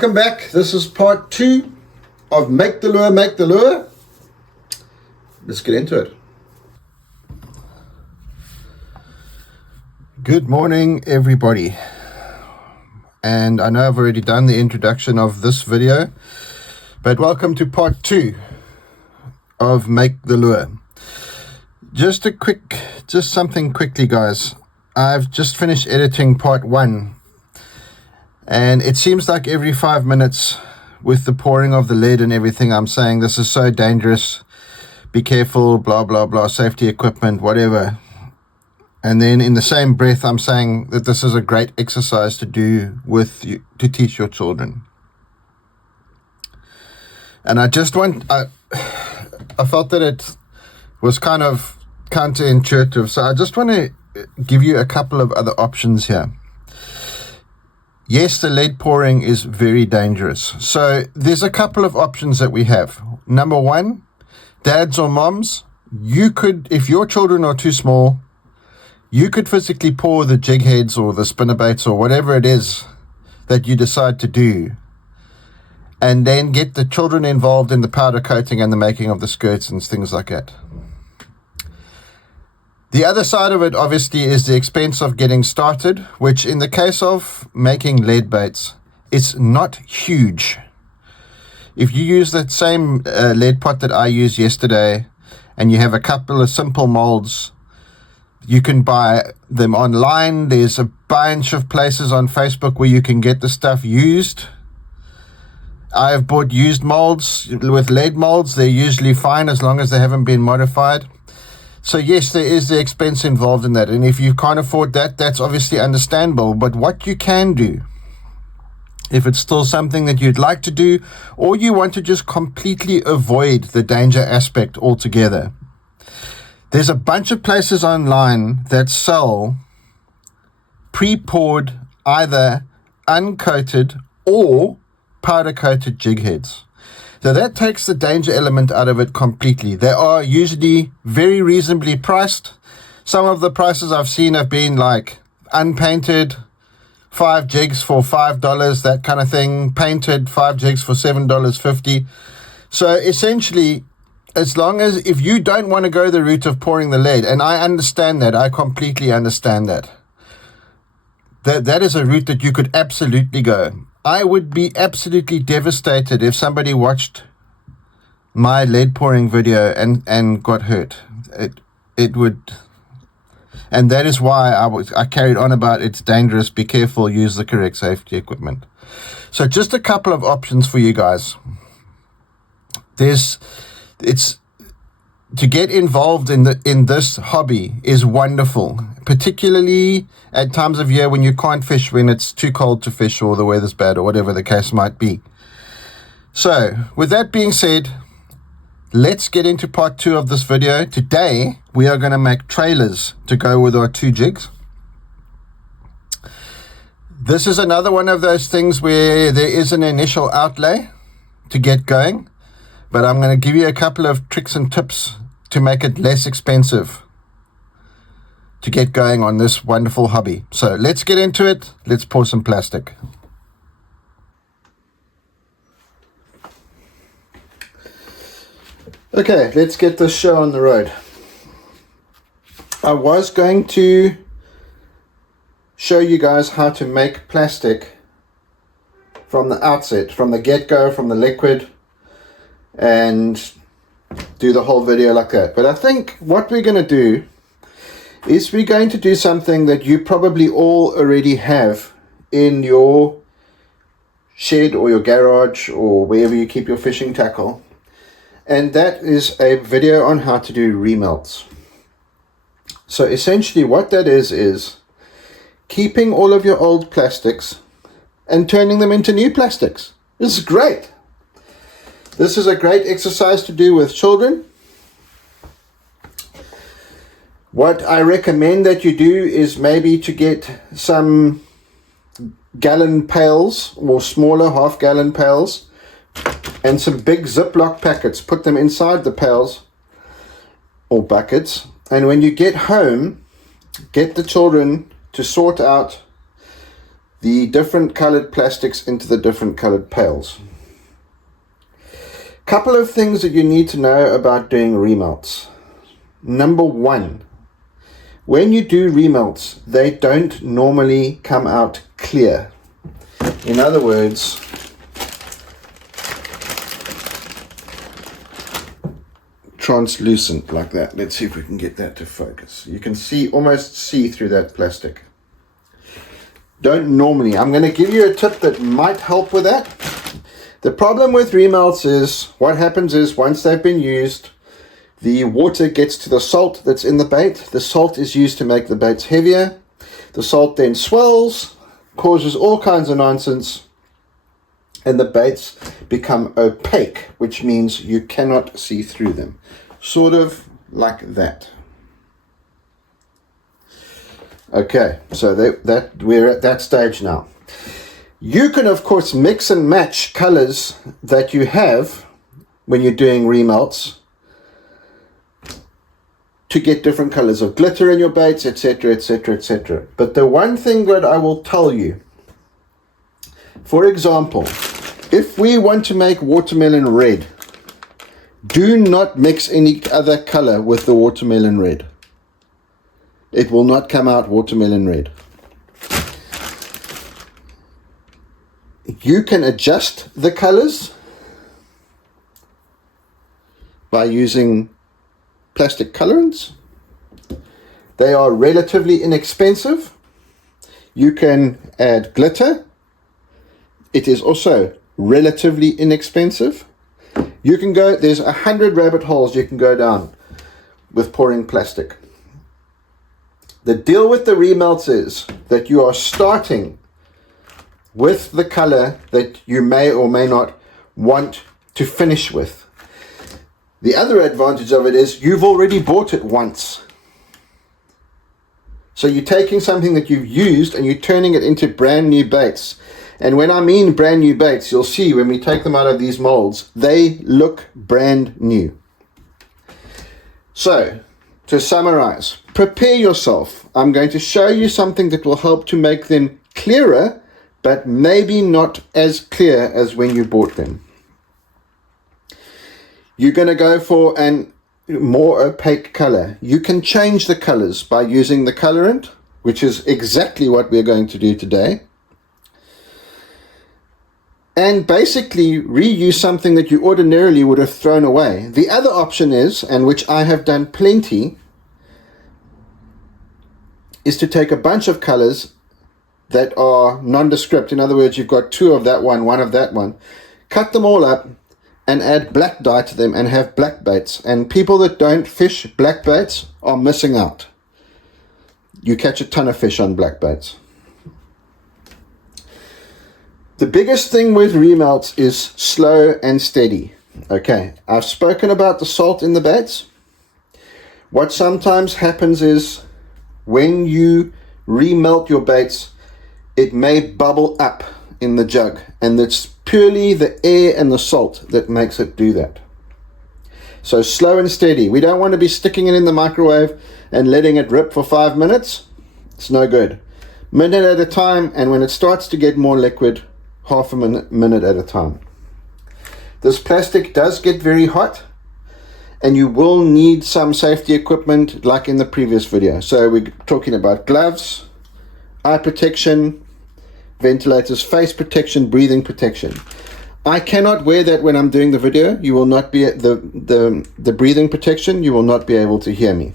Welcome back. This is part 2 of Make the Lure, Make the Lure. Let's get into it. Good morning, everybody. And I know I've already done the introduction of this video, but welcome to part 2 of Make the Lure. Just something quickly, guys. I've just finished editing part 1. And it seems like every 5 minutes with the pouring of the lead and everything, I'm saying this is so dangerous, be careful, blah, blah, blah, safety equipment, whatever. And then in the same breath, I'm saying that this is a great exercise to do with you, to teach your children. And I felt that it was kind of counterintuitive. So I just want to give you a couple of other options here. Yes, the lead pouring is very dangerous. So there's a couple of options that we have. Number one, dads or moms, you could, if your children are too small, you could physically pour the jig heads or the spinnerbaits or whatever it is that you decide to do, and then get the children involved in the powder coating and the making of the skirts and things like that. The other side of it, obviously, is the expense of getting started, which in the case of making lead baits, it's not huge. If you use that same lead pot that I used yesterday, and you have a couple of simple molds, you can buy them online. There's a bunch of places on Facebook where you can get the stuff used. I've bought used molds with lead molds. They're usually fine as long as they haven't been modified. So yes, there is the expense involved in that. And if you can't afford that, that's obviously understandable. But what you can do, if it's still something that you'd like to do, or you want to just completely avoid the danger aspect altogether, there's a bunch of places online that sell pre-poured, either uncoated or powder-coated jig heads. So that takes the danger element out of it completely. They are usually very reasonably priced. Some of the prices I've seen have been like unpainted, 5 jigs for $5, that kind of thing. Painted, 5 jigs for $7.50. So essentially, as long as, if you don't want to go the route of pouring the lead, and I understand that, I completely understand that. That is a route that you could absolutely go. I would be absolutely devastated if somebody watched my lead pouring video and got hurt. It would, and that is why I carried on about it's dangerous, be careful, use the correct safety equipment. So just a couple of options for you guys. To get involved in this hobby is wonderful, particularly at times of year when you can't fish, when it's too cold to fish or the weather's bad or whatever the case might be. So with that being said, let's get into part 2 of this video. Today we are going to make trailers to go with our 2 jigs. This is another one of those things where there is an initial outlay to get going, but I'm going to give you a couple of tricks and tips to make it less expensive to get going on this wonderful hobby. So let's get into it. Let's pour some plastic. Okay, let's get this show on the road. I was going to show you guys how to make plastic from the outset, from the get-go, from the liquid, and do the whole video like that. But I think what we're going to do is we're going to do something that you probably all already have in your shed or your garage or wherever you keep your fishing tackle, and that is a video on how to do remelts. So essentially what that is keeping all of your old plastics and turning them into new plastics. This is great. This is a great exercise to do with children. What I recommend that you do is maybe to get some gallon pails or smaller half-gallon pails and some big Ziploc packets. Put them inside the pails or buckets, and when you get home, get the children to sort out the different colored plastics into the different colored pails. Couple of things that you need to know about doing remelts. Number one, when you do remelts, they don't normally come out clear. In other words, translucent like that. Let's see if we can get that to focus. You can almost see through that plastic. Don't normally. I'm going to give you a tip that might help with that. The problem with remelts is what happens is once they've been used, the water gets to the salt that's in the bait. The salt is used to make the baits heavier. The salt then swells, causes all kinds of nonsense, and the baits become opaque, which means you cannot see through them. Sort of like that. Okay, so we're at that stage now. You can, of course, mix and match colors that you have when you're doing remelts to get different colors of glitter in your baits, etc., etc., etc. But the one thing that I will tell you, for example, if we want to make watermelon red, do not mix any other color with the watermelon red. It will not come out watermelon red. You can adjust the colors by using plastic colorants. They are relatively inexpensive. You can add glitter. It is also relatively inexpensive. You can go, there's 100 rabbit holes you can go down with pouring plastic. The deal with the remelts is that you are starting with the color that you may or may not want to finish with. The other advantage of it is you've already bought it once. So you're taking something that you've used and you're turning it into brand new baits. And when I mean brand new baits, you'll see when we take them out of these molds, they look brand new. So, to summarize, prepare yourself. I'm going to show you something that will help to make them clearer, but maybe not as clear as when you bought them. You're going to go for a more opaque color. You can change the colors by using the colorant, which is exactly what we're going to do today. And basically reuse something that you ordinarily would have thrown away. The other option is, and which I have done plenty, is to take a bunch of colors that are nondescript. In other words, you've got two of that one of that one. Cut them all up and add black dye to them and have black baits. And people that don't fish black baits are missing out. You catch a ton of fish on black baits. The biggest thing with remelts is slow and steady. Okay, I've spoken about the salt in the baits. What sometimes happens is when you remelt your baits, it may bubble up in the jug, and it's purely the air and the salt that makes it do that. So slow and steady. We don't want to be sticking it in the microwave and letting it rip for 5 minutes. It's no good. Minute at a time, and when it starts to get more liquid, half a minute at a time. This plastic does get very hot, and you will need some safety equipment like in the previous video. So we're talking about gloves, eye protection, ventilators, face protection, breathing protection. I cannot wear that when I'm doing the video. You will not be the breathing protection. You will not be able to hear me.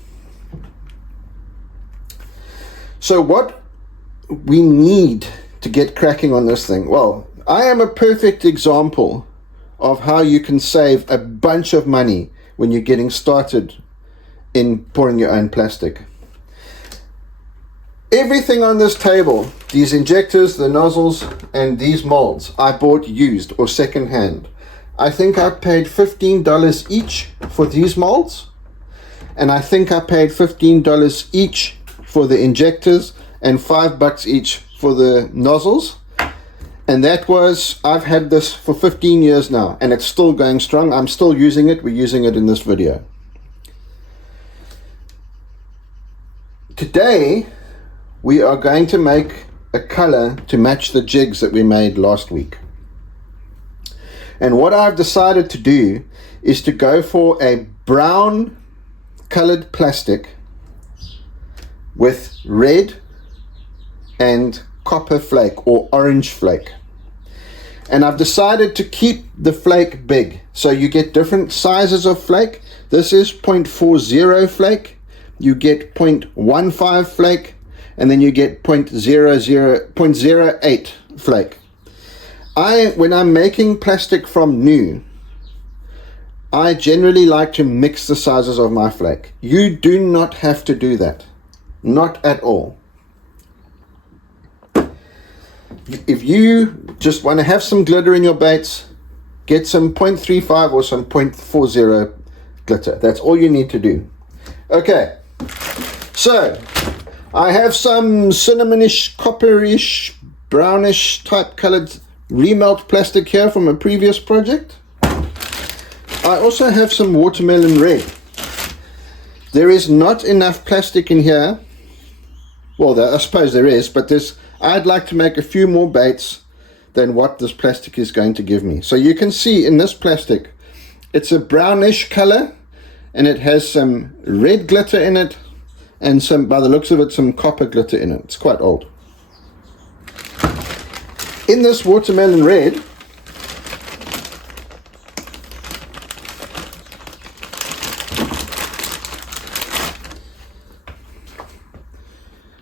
So what we need to get cracking on this thing, well, I am a perfect example of how you can save a bunch of money when you're getting started in pouring your own plastic. Everything on this table, these injectors, the nozzles, and these molds, I bought used or second hand. I think I paid $15 each for these molds, and I think I paid $15 each for the injectors and $5 each for the nozzles. And that was, I've had this for 15 years now, and it's still going strong. I'm still using it. We're using it in this video. Today, we are going to make a color to match the jigs that we made last week. And what I've decided to do is to go for a brown colored plastic with red and copper flake or orange flake. And I've decided to keep the flake big. So you get different sizes of flake. This is 0.40 flake. You get 0.15 flake. And then you get 0.08 flake. When I'm making plastic from new, I generally like to mix the sizes of my flake. You do not have to do that. Not at all. If you just want to have some glitter in your baits, get some 0.35 or some 0.40 glitter. That's all you need to do. Okay, so I have some cinnamonish, copperish, brownish type colored remelt plastic here from a previous project. I also have some watermelon red. There is not enough plastic in here. Well, I suppose there is, but I'd like to make a few more baits than what this plastic is going to give me. So you can see in this plastic, it's a brownish color, and it has some red glitter in it, and some, by the looks of it, some copper glitter in it. It's quite old. In this watermelon red,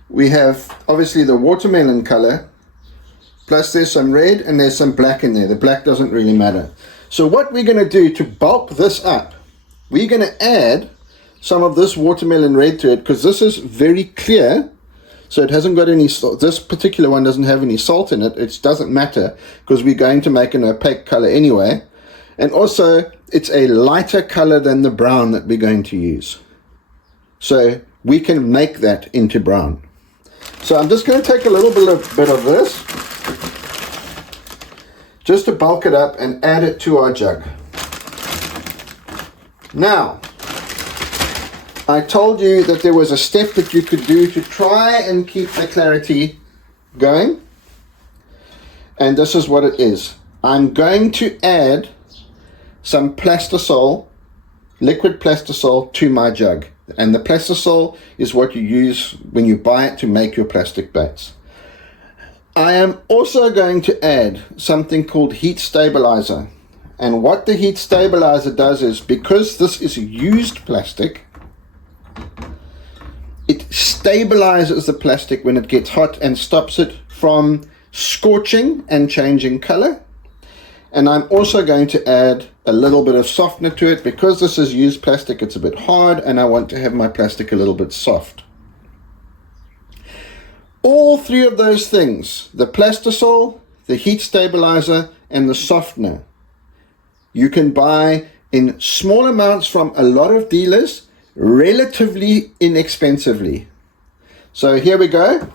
we have obviously the watermelon color, plus there's some red and there's some black in there. The black doesn't really matter. So what we're going to do to bulk this up, we're going to add some of this watermelon red to it, because this is very clear. So it hasn't got any salt. This particular one doesn't have any salt in it. It doesn't matter, because we're going to make an opaque color anyway. And also it's a lighter color than the brown that we're going to use. So we can make that into brown. So I'm just going to take a little bit of this, just to bulk it up and add it to our jug. Now, I told you that there was a step that you could do to try and keep the clarity going. And this is what it is. I'm going to add some Plastisol, liquid Plastisol, to my jug. And the Plastisol is what you use when you buy it to make your plastic baits. I am also going to add something called heat stabilizer. And what the heat stabilizer does is, because this is used plastic, it stabilizes the plastic when it gets hot and stops it from scorching and changing color. And I'm also going to add a little bit of softener to it, because this is used plastic. It's a bit hard and I want to have my plastic a little bit soft. All three of those things, the Plastisol, the heat stabilizer, and the softener, you can buy in small amounts from a lot of dealers, relatively inexpensively. So here we go.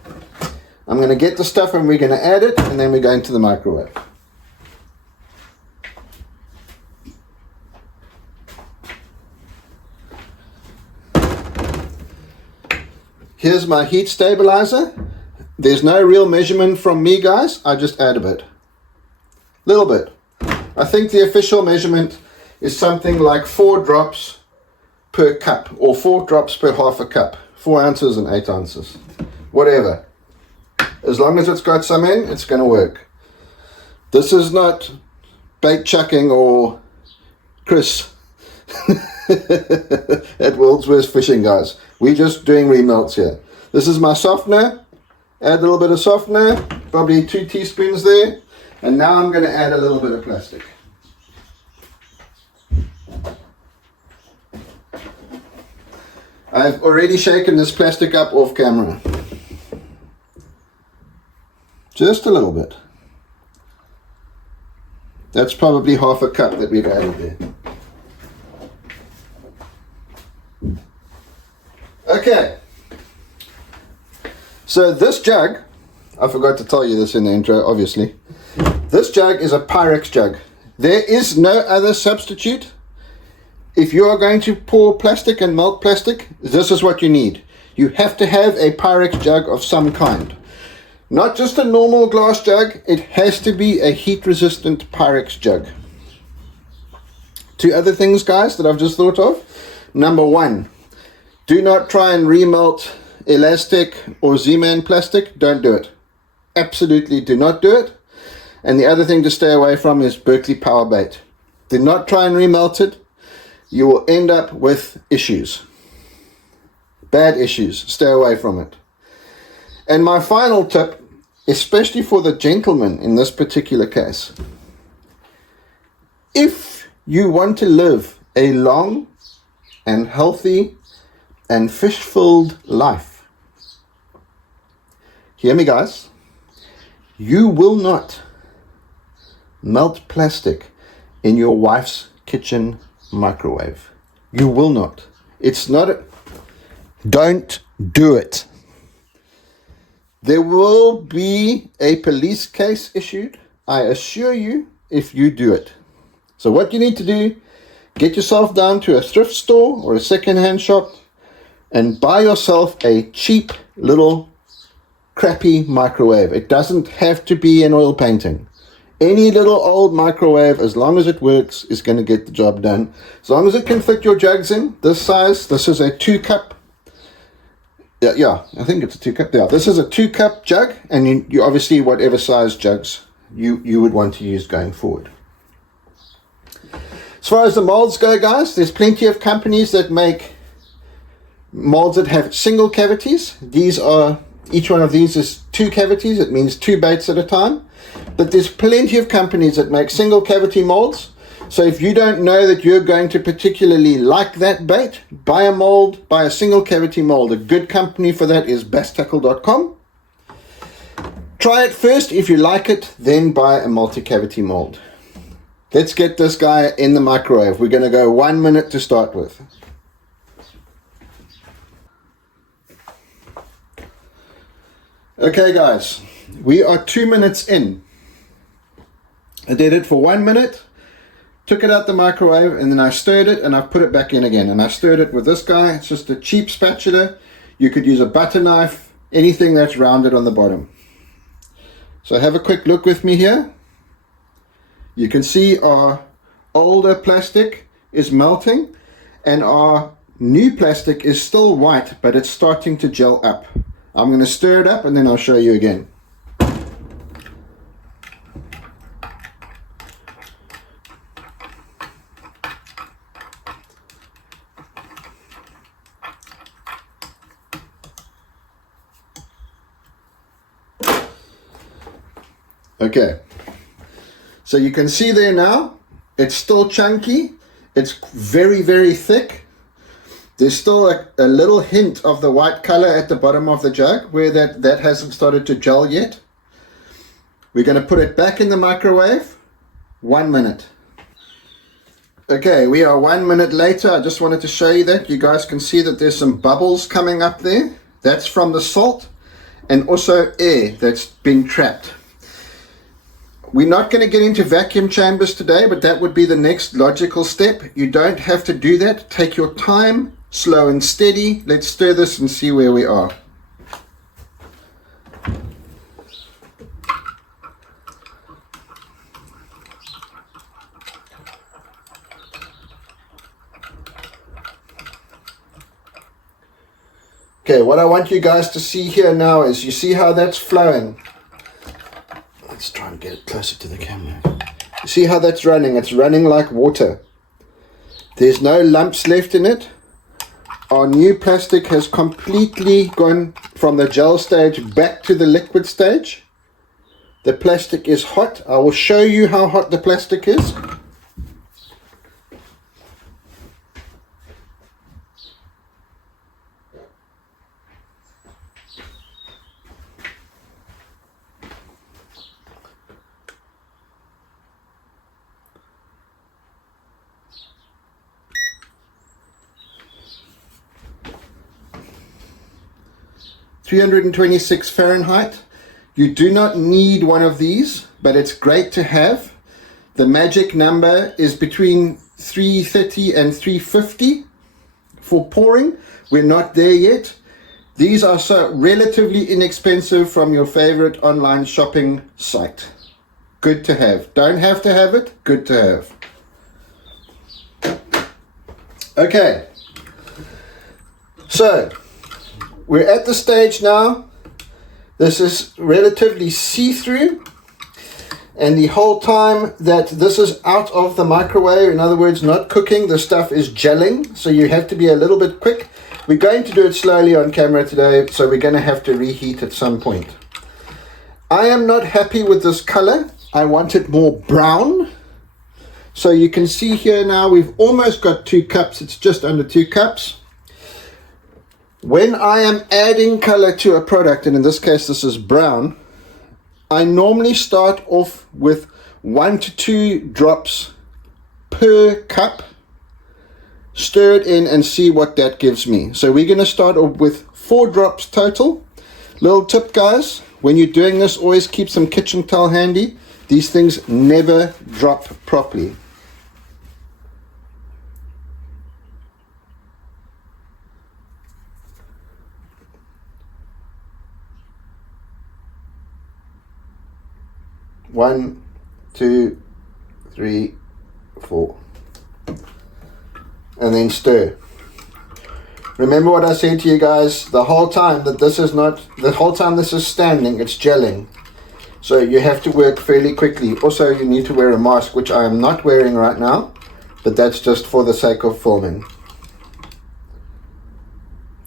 I'm going to get the stuff and we're going to add it, and then we're going to the microwave. Here's my heat stabilizer. There's no real measurement from me, guys. I just add a bit. Little bit. I think the official measurement is something like 4 drops per cup, or 4 drops per half a cup. 4 ounces and 8 ounces. Whatever. As long as it's got some in, it's going to work. This is not bait chucking or Chris at World's Worst Fishing, guys. We're just doing remelts here. This is my softener. Add a little bit of softener, probably 2 teaspoons there. And now I'm going to add a little bit of plastic. I've already shaken this plastic up off camera. Just a little bit. That's probably half a cup that we've added there. Okay. So this jug, I forgot to tell you this in the intro, obviously. This jug is a Pyrex jug. There is no other substitute. If you are going to pour plastic and melt plastic, this is what you need. You have to have a Pyrex jug of some kind. Not just a normal glass jug, it has to be a heat-resistant Pyrex jug. Two other things, guys, that I've just thought of. Number one, do not try and remelt elastic or Z-Man plastic. Don't do it. Absolutely do not do it. And the other thing to stay away from is Berkeley Power Bait. Do not try and remelt it. You will end up with issues. Bad issues. Stay away from it. And my final tip, especially for the gentleman in this particular case, if you want to live a long and healthy and fish-filled life, hear me, guys, you will not melt plastic in your wife's kitchen microwave. You will not. It's not a... Don't do it. There will be a police case issued, I assure you, if you do it. So what you need to do, get yourself down to a thrift store or a second-hand shop and buy yourself a cheap little crappy microwave. It doesn't have to be an oil painting. Any little old microwave, as long as it works, is going to get the job done. As long as it can fit your jugs in this size. This is a 2-cup. Yeah, I think it's a 2-cup. Yeah, this is a 2-cup jug, and you obviously whatever size jugs you would want to use going forward. As far as the molds go, guys, there's plenty of companies that make molds that have single cavities. Each one of these is 2 cavities. It means 2 baits at a time. But there's plenty of companies that make single cavity molds. So if you don't know that you're going to particularly like that bait, buy a single cavity mold. A good company for that is basstackle.com. Try it first. If you like it, then buy a multi-cavity mold. Let's get this guy in the microwave. We're going to go 1 minute to start with. Okay, guys, we are 2 minutes in. I did it for 1 minute. Took it out the microwave, and then I stirred it, and I put it back in again. And I stirred it with this guy. It's just a cheap spatula. You could use a butter knife, anything that's rounded on the bottom. So have a quick look with me here. You can see our older plastic is melting, and our new plastic is still white, but it's starting to gel up. I'm going to stir it up, and then I'll show you again. Okay, so you can see there now, it's still chunky, it's very, very thick. There's still a little hint of the white color at the bottom of the jug where that hasn't started to gel yet. We're going to put it back in the microwave, 1 minute. Okay, we are 1 minute later. I just wanted to show you that. You guys can see that there's some bubbles coming up there. That's from the salt and also air that's been trapped. We're not going to get into vacuum chambers today, but that would be the next logical step. You don't have to do that. Take your time, slow and steady. Let's stir this and see where we are. Okay, what I want you guys to see here now is you see how that's flowing. Let's try and get it closer to the camera. You see how that's running? It's running like water. There's no lumps left in it. Our new plastic has completely gone from the gel stage back to the liquid stage. The plastic is hot. I will show you how hot the plastic is. (326 Fahrenheit). You do not need one of these, but it's great to have. The magic number is between 330 and 350 for pouring. We're not there yet. These are so relatively inexpensive from your favorite online shopping site. Good to have. Don't have to have it, good to have. Okay, so we're at the stage now. This is relatively see-through, and the whole time that this is out of the microwave, in other words, not cooking, the stuff is gelling, so you have to be a little bit quick. We're going to do it slowly on camera today, so we're going to have to reheat at some point. I am not happy with this color. I want it more brown. So you can see here now we've almost got 2 cups. It's just under 2 cups. When I am adding color to a product, and in this case this is brown, I normally start off with 1 to 2 drops per cup. Stir it in and see what that gives me. So we're going to start off with 4 drops total. Little tip, guys, when you're doing this, always keep some kitchen towel handy. These things never drop properly. One, 2, 3, 4. And then stir. Remember what I said to you guys, the whole time that this is not, the whole time this is standing, it's gelling. So you have to work fairly quickly. Also, you need to wear a mask, which I am not wearing right now, but that's just for the sake of filming.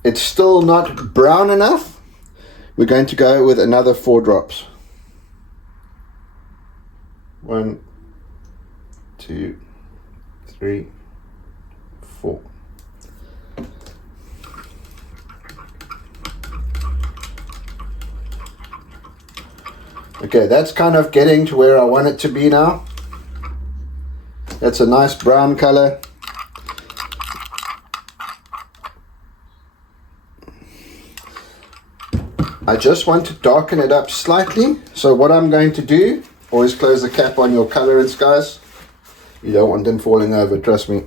It's still not brown enough. We're going to go with another 4 drops. 1, 2, 3, 4. Okay, that's kind of getting to where I want it to be now. That's a nice brown color. I just want to darken it up slightly. So what I'm going to do, always close the cap on your colorants, guys. You don't want them falling over, trust me.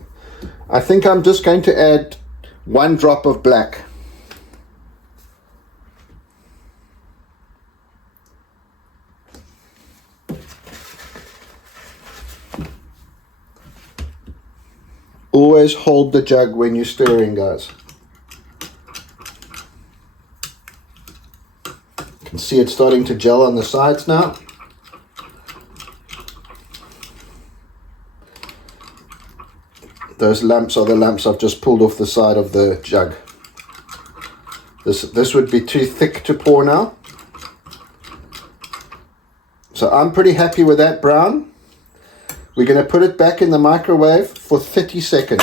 I think I'm just going to add 1 drop of black. Always hold the jug when you're stirring, guys. You can see it's starting to gel on the sides now. Those lumps are the lumps I've just pulled off the side of the jug. This would be too thick to pour now. So I'm pretty happy with that brown. We're going to put it back in the microwave for 30 seconds.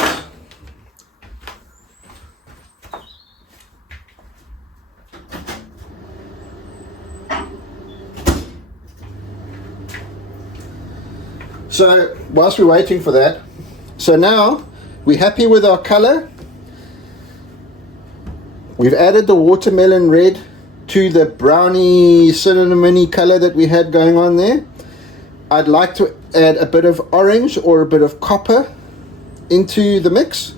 So whilst we're waiting for that, so now we're happy with our color. We've added the watermelon red to the browny cinnamony color that we had going on there. I'd like to add a bit of orange or a bit of copper into the mix,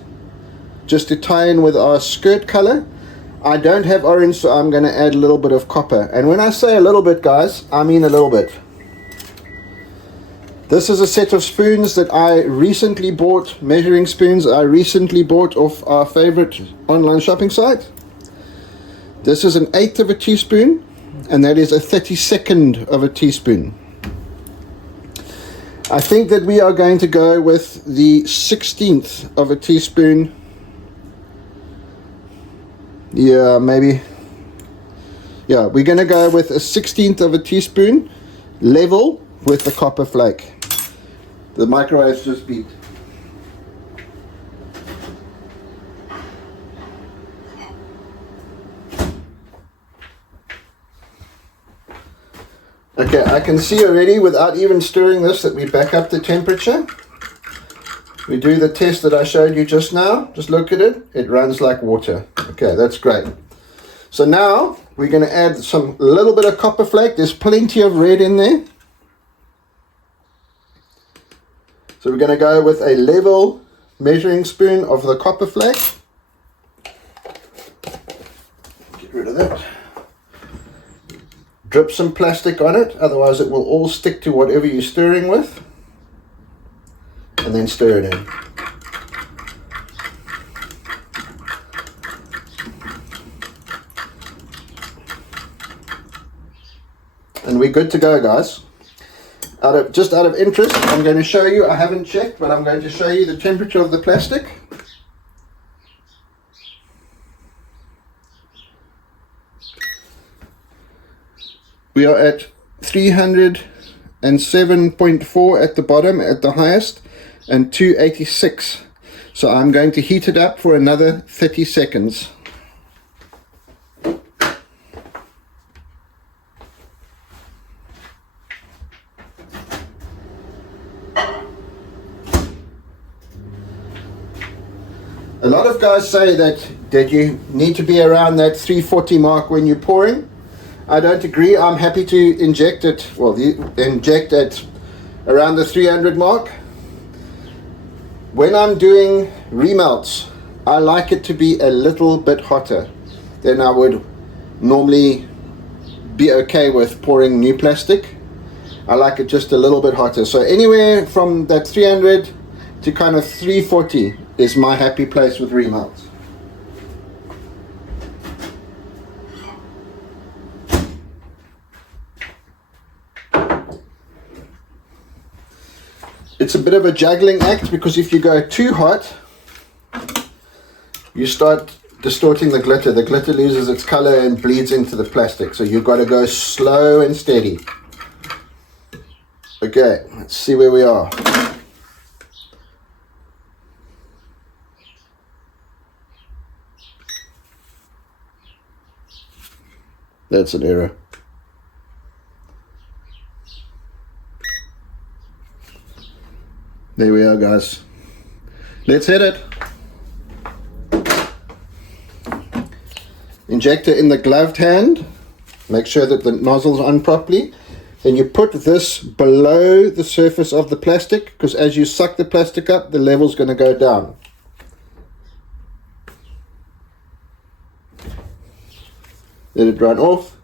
just to tie in with our skirt color. I don't have orange, so I'm going to add a little bit of copper. And when I say a little bit, guys, I mean a little bit. This is a set of spoons that I recently bought, measuring spoons I recently bought off our favorite online shopping site. This is an 1/8 of a teaspoon, and that is a 32nd of a teaspoon. I think that we are going to go with the 16th of a teaspoon. Yeah, maybe. Yeah, we're going to go with a 16th of a teaspoon level with the copper flake. The microwave's just beat. Okay, I can see already without even stirring this that we back up the temperature. We do the test that I showed you just now. Just look at it. It runs like water. Okay, that's great. So now we're going to add a little bit of copper flake. There's plenty of red in there. So we're going to go with a level measuring spoon of the copper flake. Get rid of that. Drip some plastic on it, otherwise it will all stick to whatever you're stirring with. And then stir it in. And we're good to go, guys. Just out of interest, I'm going to show you, I haven't checked, but I'm going to show you the temperature of the plastic. We are at 307.4 at the bottom, at the highest, and 286. So I'm going to heat it up for another 30 seconds. A lot of guys say that you need to be around that 340 mark when you're pouring. I don't agree. I'm happy to inject it, inject at around the 300 mark. When I'm doing remelts, I like it to be a little bit hotter than I would normally be okay with pouring new plastic. I like it just a little bit hotter. So anywhere from that 300 to kind of 340 is my happy place with remelts. It's a bit of a juggling act, because if you go too hot, you start distorting the glitter. The glitter loses its color and bleeds into the plastic. So you've got to go slow and steady. Okay, let's see where we are. That's an error. There we are, guys. Let's hit it. Injector in the gloved hand. Make sure that the nozzle's on properly. Then you put this below the surface of the plastic, because as you suck the plastic up, the level's going to go down. Let it run off.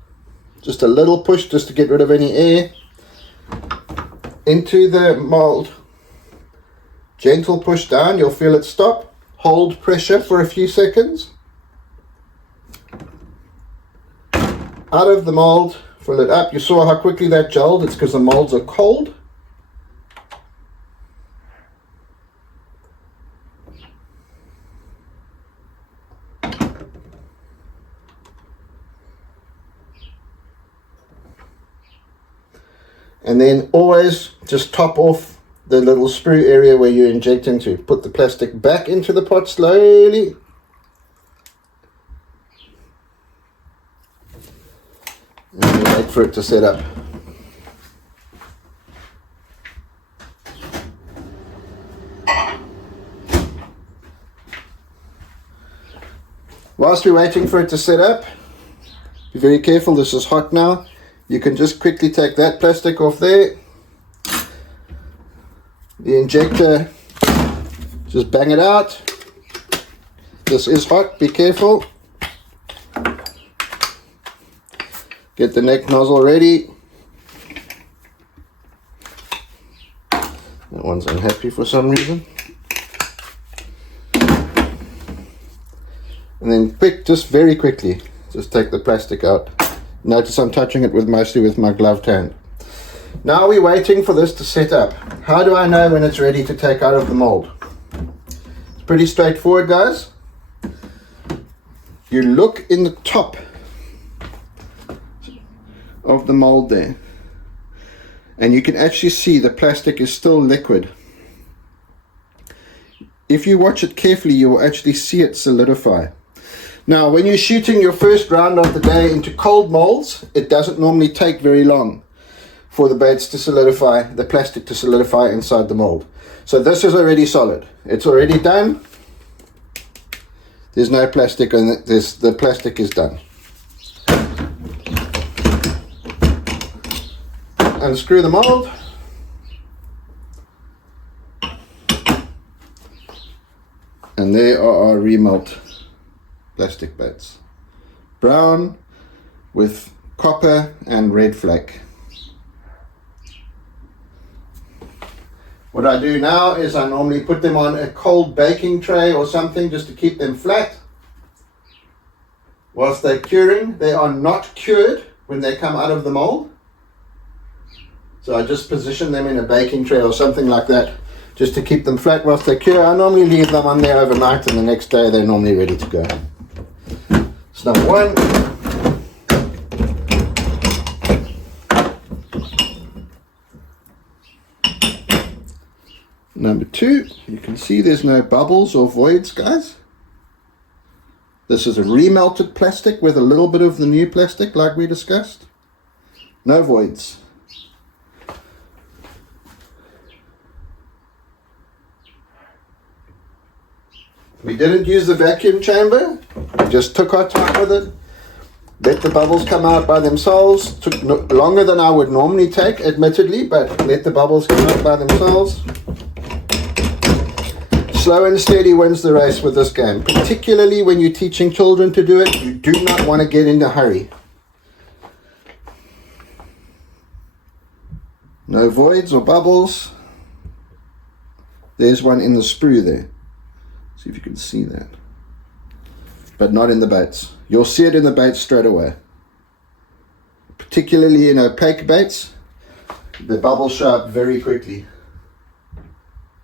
Just a little push just to get rid of any air. Into the mold. Gentle push down, you'll feel it stop. Hold pressure for a few seconds. Out of the mold, fill it up. You saw how quickly that gelled. It's because the molds are cold. And then always just top off the little sprue area where you inject into. Put the plastic back into the pot slowly. And wait for it to set up. Whilst we're waiting for it to set up, be very careful, this is hot now. You can just quickly take that plastic off there. The injector, just bang it out. This is hot, be careful. Get the neck nozzle ready. That one's unhappy for some reason. And then just very quickly, just take the plastic out. Notice I'm touching it mostly with my gloved hand. Now we're waiting for this to set up. How do I know when it's ready to take out of the mold? It's pretty straightforward, guys. You look in the top of the mold there, and you can actually see the plastic is still liquid. If you watch it carefully, you will actually see it solidify. Now, when you're shooting your first round of the day into cold molds, it doesn't normally take very long for the baits to solidify, the plastic to solidify inside the mold. So this is already solid. It's already done. There's no plastic on it. The plastic is done. Unscrew the mold. And there are our remelt plastic baits. brown with copper and red flake. What I do now is I normally put them on a cold baking tray or something just to keep them flat. Whilst they're curing, they are not cured when they come out of the mold. So I just position them in a baking tray or something like that just to keep them flat whilst they cure. I normally leave them on there overnight and the next day they're normally ready to go. So number one. Number two, you can see there's no bubbles or voids, guys. This is a remelted plastic with a little bit of the new plastic like we discussed. No voids. We didn't use the vacuum chamber. We just took our time with it. Let the bubbles come out by themselves. Took longer than I would normally take, admittedly, but let the bubbles come out by themselves. Slow and steady wins the race with this game. Particularly when you're teaching children to do it, you do not want to get in a hurry. No voids or bubbles. There's one in the sprue there. See if you can see that. But not in the baits. You'll see it in the baits straight away. Particularly in opaque baits, the bubbles show up very quickly.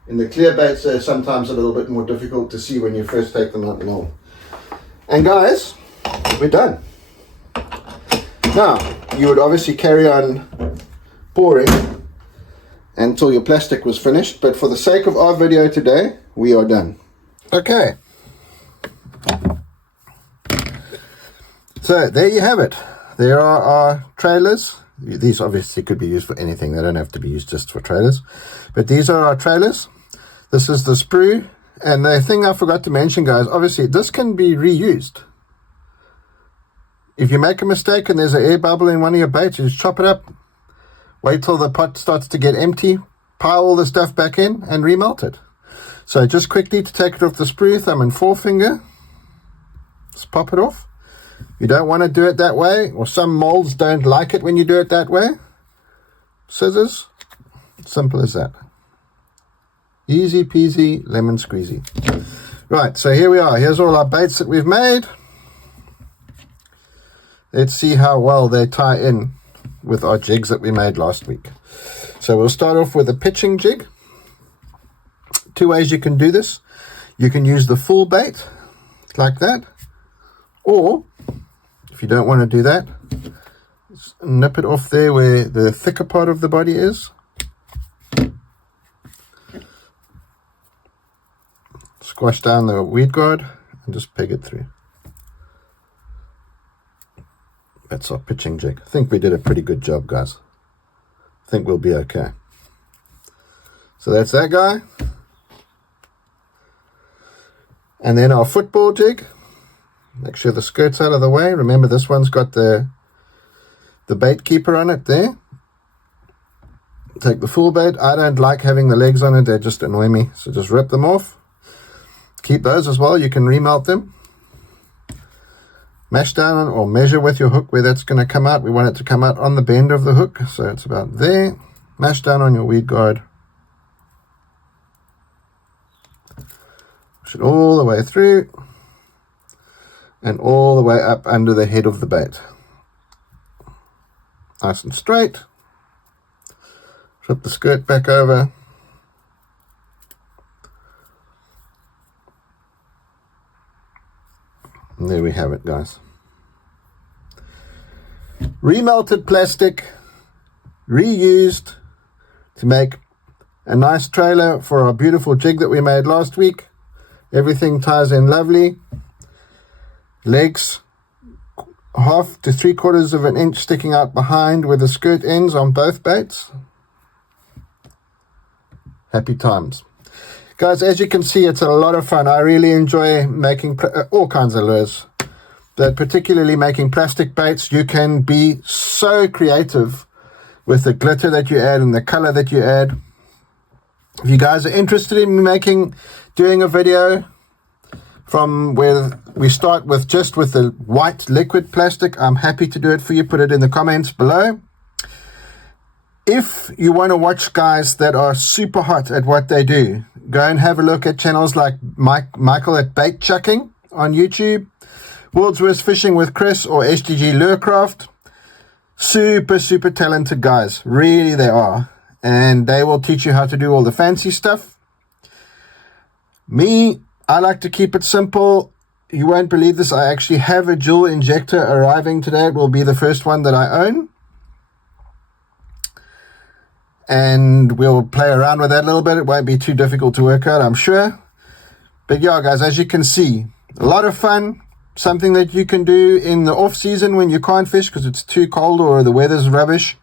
In the clear baits, they're sometimes a little bit more difficult to see when you first take them out the mold. And guys, we're done. Now, you would obviously carry on pouring until your plastic was finished, but for the sake of our video today, we are done. Okay. So there you have it. There are our trailers. These obviously could be used for anything. They don't have to be used just for trailers. But these are our trailers. This is the sprue. And the thing I forgot to mention, guys, obviously this can be reused. If you make a mistake and there's an air bubble in one of your baits, you just chop it up. Wait till the pot starts to get empty. Pile all the stuff back in and remelt it. So just quickly to take it off the sprue, thumb and forefinger. Just pop it off. You don't want to do it that way, or some molds don't like it when you do it that way. Scissors. Simple as that. Easy peasy, lemon squeezy. Right, so here we are. Here's all our baits that we've made. Let's see how well they tie in with our jigs that we made last week. So we'll start off with a pitching jig. Two ways you can do this. You can use the full bait, like that. Or, if you don't want to do that, just nip it off there where the thicker part of the body is. Squash down the weed guard and just peg it through. That's our pitching jig. I think we did a pretty good job, guys. I think we'll be okay. So that's that guy. And then our football jig. Make sure the skirt's out of the way. Remember, this one's got the bait keeper on it there. Take the full bait. I don't like having the legs on it. They just annoy me. So just rip them off. Keep those as well. You can remelt them. Mash down or measure with your hook where that's going to come out. We want it to come out on the bend of the hook. So it's about there. Mash down on your weed guard. Push it all the way through. And all the way up under the head of the bait. Nice and straight. Flip the skirt back over. And there we have it, guys. Remelted plastic, reused to make a nice trailer for our beautiful jig that we made last week. Everything ties in lovely. Legs 1/2 to 3/4 of an inch sticking out behind where the skirt ends on both baits. Happy times. Guys, as you can see, it's a lot of fun. I really enjoy making all kinds of lures, but particularly making plastic baits. You can be so creative with the glitter that you add and the color that you add. If you guys are interested in doing a video from where we start with just with the white liquid plastic. I'm happy to do it for you. Put it in the comments below. If you want to watch guys that are super hot at what they do, go and have a look at channels like Michael at Bait Chucking on YouTube, World's Worst Fishing with Chris, or SGG Lurecraft. Super talented guys. Really they are. And they will teach you how to do all the fancy stuff. Me, I like to keep it simple. You won't believe this. I actually have a dual injector arriving today. It will be the first one that I own. And we'll play around with that a little bit. It won't be too difficult to work out, I'm sure. But yeah, guys, as you can see, a lot of fun. Something that you can do in the off season when you can't fish because it's too cold or the weather's rubbish.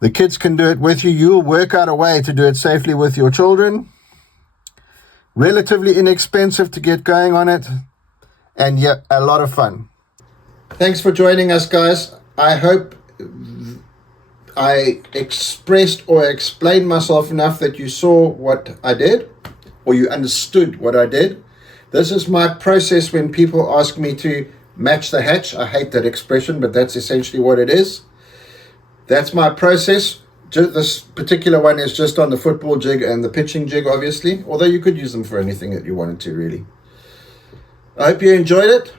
The kids can do it with you. You'll work out a way to do it safely with your children. Relatively inexpensive to get going on it. And yeah, a lot of fun. Thanks for joining us, guys. I hope I expressed or explained myself enough that you saw what I did, or you understood what I did. This is my process when people ask me to match the hatch. I hate that expression, but that's essentially what it is. That's my process. This particular one is just on the football jig and the pitching jig, obviously, although you could use them for anything that you wanted to, really. I hope you enjoyed it.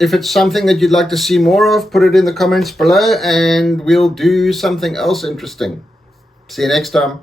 If it's something that you'd like to see more of, put it in the comments below and we'll do something else interesting. See you next time.